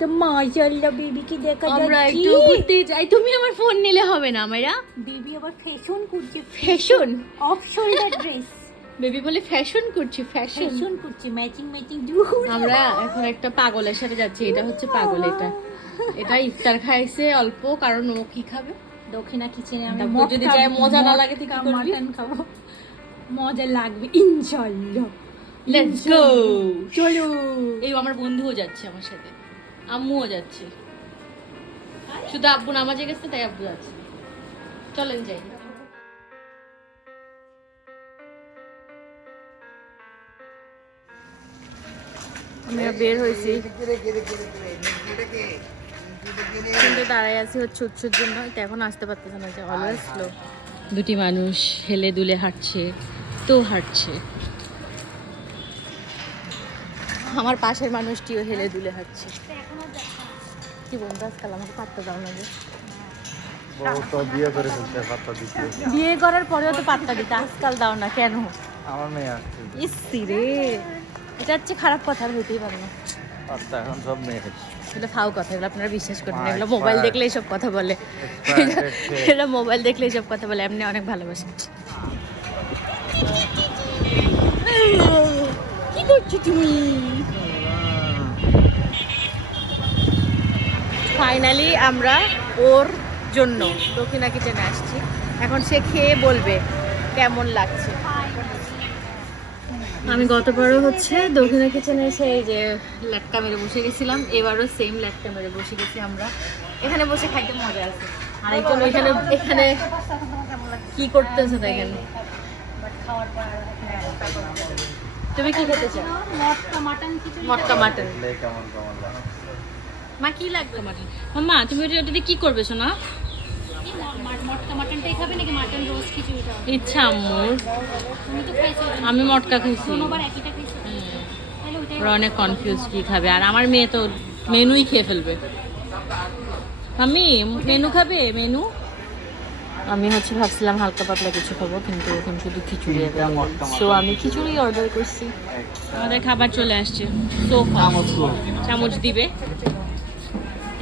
তো মাশাআল্লাহ বেবিকে দেখা যাচ্ছে। আমরা একটু ঘুরতে যাই, তুমি আমার ফোন নিলে হবে না মাইরা? বেবি আবার ফ্যাশন করছে, fashion off shoulder dress. Baby বলে ফ্যাশন করছি, ফ্যাশন। ফ্যাশন করছে, ম্যাচিং ম্যাচিং জুস। আমরা এখন একটা পাগলের সাথে যাচ্ছি। এটা হচ্ছে পাগল, এটা ইফতার খাইছে অল্প, কারণ ও কি খাবে? দক্ষিণা কিচেনে আমি তারপর যদি যায় মজা না লাগে তুই কি করবি? মাটন খাবো, মজা লাগবে ইনশাআল্লাহ। লেটস গো, চলো। এই আমার বন্ধুও যাচ্ছে আমার সাথে, আম্মুও যাচ্ছে, শুধু আব্বু নামাজে গেছে তাই আব্বু যাচ্ছে। চলেন যাই। আমরা বের হয়েছি, কিন্তু দাঁড়াই আছি হচ্ছে উৎসর জন্য। এটা এখন আসতে পারতেছে না, যে অলওয়েজ স্লো। দুটি মানুষ হেলে দুলে হাঁটছে, তো হাঁটছে। আমার পাশের মানুষটিও হেলে দুলে হাঁটছে। কি বলতো আজকাল আমাকে পাত্তা দাও না যে? বিয়ে করার পরেও তো পাত্তা দিতে, আজকাল দাও না কেন? আমার মেয়ে আসছে। ইসি রে, এটা হচ্ছে খারাপ কথা, আর হইতেই পারে না। আচ্ছা, এখন সব মেয়ে এগুলো ফাও কথা, এগুলো আপনারা বিশ্বাস করেন না। এগুলো মোবাইল দেখলে এইসব কথা বলে, এগুলো মোবাইল দেখলে এইসব কথা বলে। এমনি অনেক ভালোবাসে। কি করছো তুমি? ফাইনালি আমরা ওর জন্য দক্ষিণা কিচেনে আসছি। এখন সে খেয়ে বলবে কেমন লাগছে। আমি গতবারও হচ্ছে দক্ষিণা কিচেনে এসে এই যে ল্যাটকা মেরে বসে গেছিলাম, এবারও সেম ল্যাটকা মেরে বসে গেছি আমরা। এখানে বসে খাইতে মজা আছে। আর একজন এখানে এখানে কি করতেছে দেখেন। তুমি কি খেতে চাও? মটকা মাটন খিচুড়ি। মটকা মাটন। কেমন কেমন লাগে? মা কি লাগবে মাটন? মাম্মা তুমি ওটা কি করবে শোনা? মটকা মাটনটাই খাবে নাকি মাটন রোস্ট খিচুড়িটা? ইচ্ছা আম্মুর। তুমি তো খাইছো, আমি মটকা খাইছি। কোনোবার একইটা খাইছো? তাহলে ওইটাই ওরা অনেক কনফিউজ কি খাবে, আর আমার মেয়ে তো মেনুই খেয়ে ফেলবে। আমি মেনু খাবে, মেনু। আমি হচ্ছে ভাবছিলাম হালকা পাতলা কিছু খাবো, কিন্তু এখন শুধু খিচুড়ি। সো আমি খিচুড়ি অর্ডার করছি। আমাদের খাবার চলে আসছে। চামচ দিবে।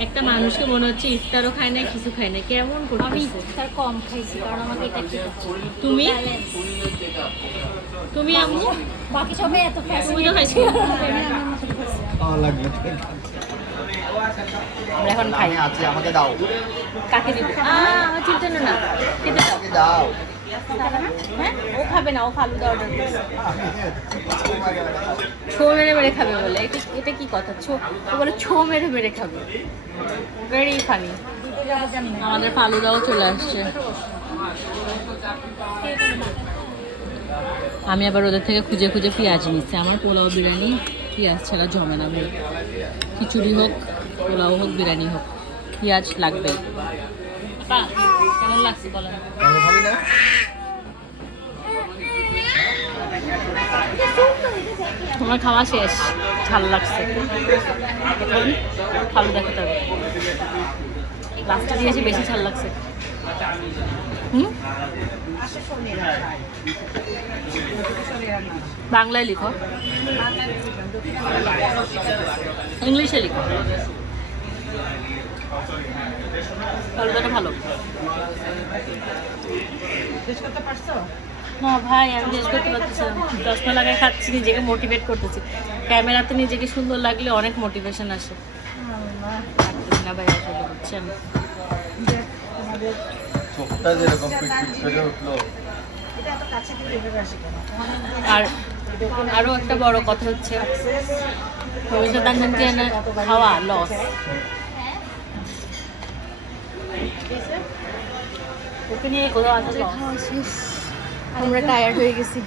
একটা মানুষকে মনে হচ্ছে ইফতারও খায় না, কিছু খায় না, কেমন আমি করতেছে। তার কম খাইছি, কারণ আমাকে এটা খেতে হবে। তুমি Balance। তুমি আম্মু বাকি সবাই এত তুমি তো খাইছো। আমরা এখন খাই। আছে, আমাকে দাও। কাকে দিবে? আমার চিন্তা না, খেতে দাও। আমাকে দাও। হ্যাঁ, ও খাবে না, ও ফালুদা অর্ডার করছে। ছো মেরে মেরে খাবে বলে, এটা কি কথা? ও বলে ছো মেরে মেরে খাবে। Very funny. আমাদের ফালুদাও চলে আসছে। আমি আবার ওদের থেকে খুঁজে খুঁজে পেঁয়াজ নিচ্ছি। আমার পোলাও বিরিয়ানি পেঁয়াজ ছাড়া জমে না ভাই। খিচুড়ি হোক, পোলাও হোক, বিরিয়ানি হোক, পেঁয়াজ লাগবে। কেমন লাগছে বলেন? আমার খাওয়া শেষ, ঝাল লাগছে। এখন ভালো দেখাতে হবে। লাস্টে দিয়েছি, বেশি ঝাল লাগছে। বাংলায় লিখো, ইংলিশে লিখো। ফলটা ভালো না ভাই, আমি শেষ করতে পারতেছিলাম। চশমা লাগাই খাচ্ছি, নিজেকে মোটিভেট করতেছি। ক্যামেরাতে নিজেকে সুন্দর লাগলে অনেক মোটিভেশন আসে। না ভাই, আসলে বুঝছেন, চোখটা যেরকম পিটপিট করে উঠলো। আর আরো একটা বড় কথা হচ্ছে, ভবিষ্যৎ দানকে খাওয়া লস। ওকে নিয়ে কোথাও আছে, খাওয়া শেষ। আমরা টায়ার্ড হয়ে গেছি,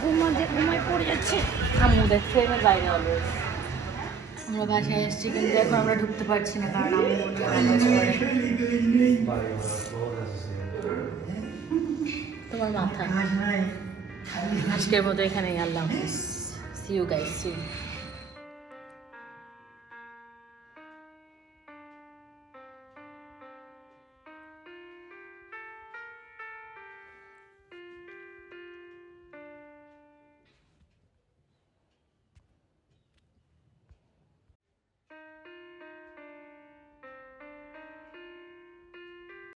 ঘুমায় পড়ে যাচ্ছে। আম্মু দেখছে এবার বাইরে অলওয়েজ। আমরা বাসায় এসেছি, কিন্তু এখন আমরা ঢুকতে পারছি না, কারণ আম্মু নামাজ পড়ে। তোমার মাথা। আজকের মতো এখানেই, আল্লাহ হাফেজ। See you guys soon.